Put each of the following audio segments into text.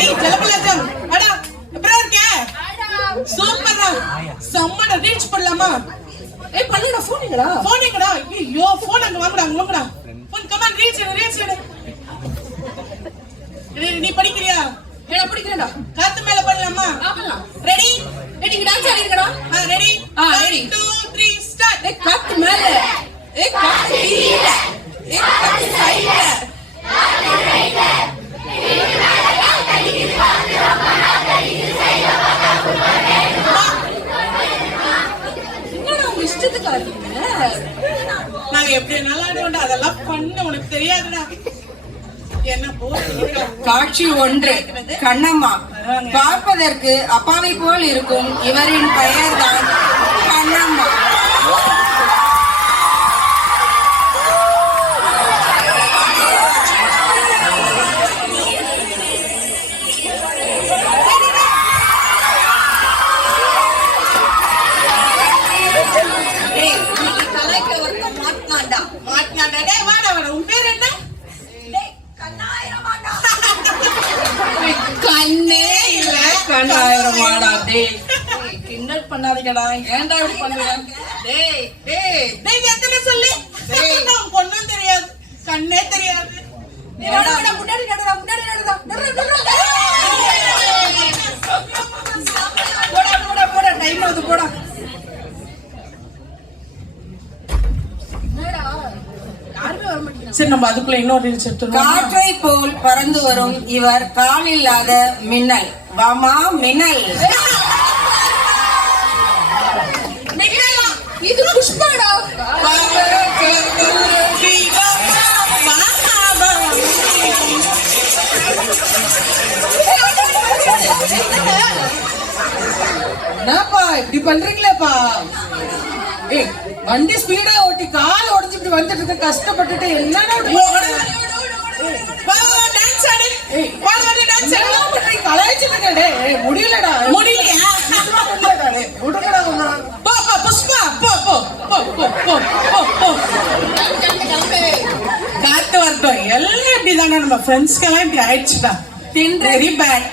ஏய் ஜலபலஜம் அடா எப்பரா இருக்க சூப்பரா சம்மட ரீச் பண்ணலாமா ஏய் பண்ணுடா போன்ங்கடா ஐயோ போன் அங்க வாங்கடா போன் கம் ஆன் ரீச் நீ படிக்கறியா ஏடா படிக்கறடா காத்து மேல பண்ணலாமா ஆகலாம் ரெடி நீங்க டான்ஸ் ஆடுறீங்கடா ரெடி ரெடி 2 3 ஸ்டார்ட் ஏய் காத்து மேல ஏய் காத்து கீழ ஏய் காத்து சைடுல நாங்க எப்படி நல்லா ஆடுவோம் அதெல்லாம் பண்ண உனக்கு தெரியாதுடா என்ன காட்சி 1 கண்ணம்மா. பார்ப்பதற்கு அப்பாவை போல் இருக்கும் இவரின் பெயர் தான் கண்ணம்மா. கிண்டல் பண்ணாதீங்கடா ஏன்டா இப்படி பண்ணுவீங்க எத்தனை சொல்லி பொண்ணும் தெரியாது கண்ணே தெரியாது போடா சரி நம்ம அதுக்குள்ள இன்னொரு காற்றை போல் பறந்து வரும் இவர் கால் இல்லாத மின்னல். வாமா மின்னல். இது புஷ்பாடா. என்னப்பா இப்படி பண்றீங்களேப்பா? ஏய் வண்டி ஸ்பீடா ஓட்டி கால் உடைஞ்சு இப்படி வந்துட்டு இருக்க கஷ்டப்பட்டுட்டு என்னடா முடியலடா முடியலையா காத்து வரட்டும் எல்லாம் இப்படிதானே நம்ம ஃப்ரெண்ட்ஸ்க்கெல்லாம் இப்படி ஆயிடுச்சுடா. Very bad.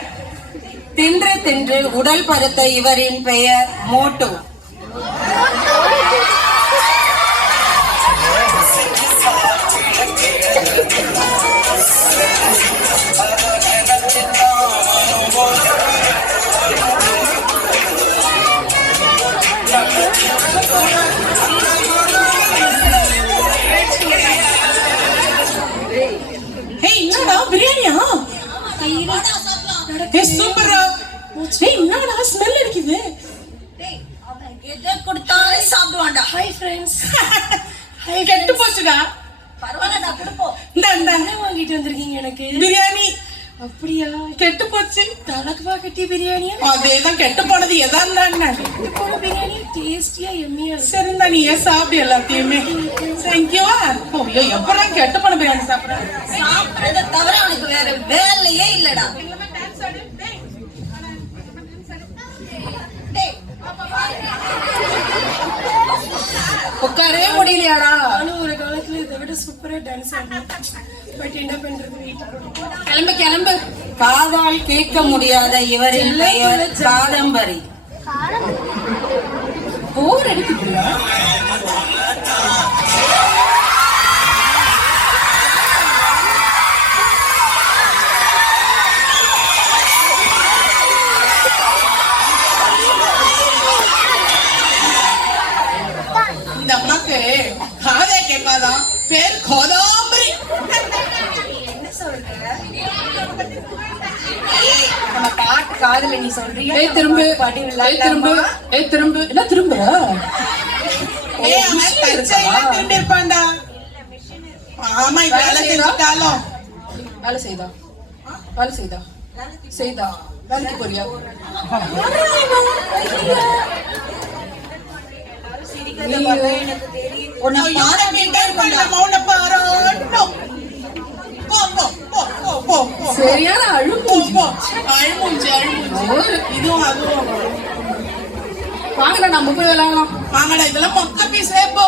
தின்று தின்று உடல் பருத்த இவரின் பெயர் மோட்டோ. பிரியாணியா சூப்பரா என்னடா ஸ்மெல் அடிக்குது. எதை கொடுத்தாலும் சாப்பிடுவான்டா. Hi friends. கெட்டு போச்சுடா. பரவாயில்லடா கொடுப்போம். இந்த வாங்கிட்டு வந்திருக்கீங்க எனக்கு பிரியாணி. அப்படியா? கெட்டு போச்சு. தலக்குவா கட்டி பிரியாணியா? அதேதான் கெட்டு போனது எதா இருந்தா கெட்டு போன பிரியாணி டேஸ்டியா எம்மியா. சரிந்தா நீ ஏன் சாப்பிடு எல்லாத்தையுமே. தேங்க்யூவா. ஐயோ எப்பறம் கெட்டு போன பிரியாணி சாப்பிடுறேன். சாப்பிடுறத தவிர அவனுக்கு வேற வேலையே இல்லடா. உட்காரவே முடியலையாடா? நானும் ஒரு காலத்துல இதை விட சூப்பரா டான்ஸ் ஆடுவேன். பட் என்ன பண்றது? கிளம்பு கிளம்பு. காதால் கேட்க முடியாத இவரின் பெயர் காதம்பரி. போர் அடிக்குதுயா? இந்த அம்மாக்கு காதே கேட்காதான். பேர் கோதாம்பரி. என்ன சொல்ற? நம்ம பாட்டு காதுல நீ சொல்றியா? திரும்ப பாட்டி திரும்ப என்ன திரும்ப? திரும்பி இருப்பான்டா. ஆமா வேலை செய்தா வேலைக்கு போறியா? சரியான இதுவும் அதுவும். வாங்கடா நம்ம போய் விளையாடலாம். வாங்கடா இதெல்லாம் மொக்க பீஸே. போ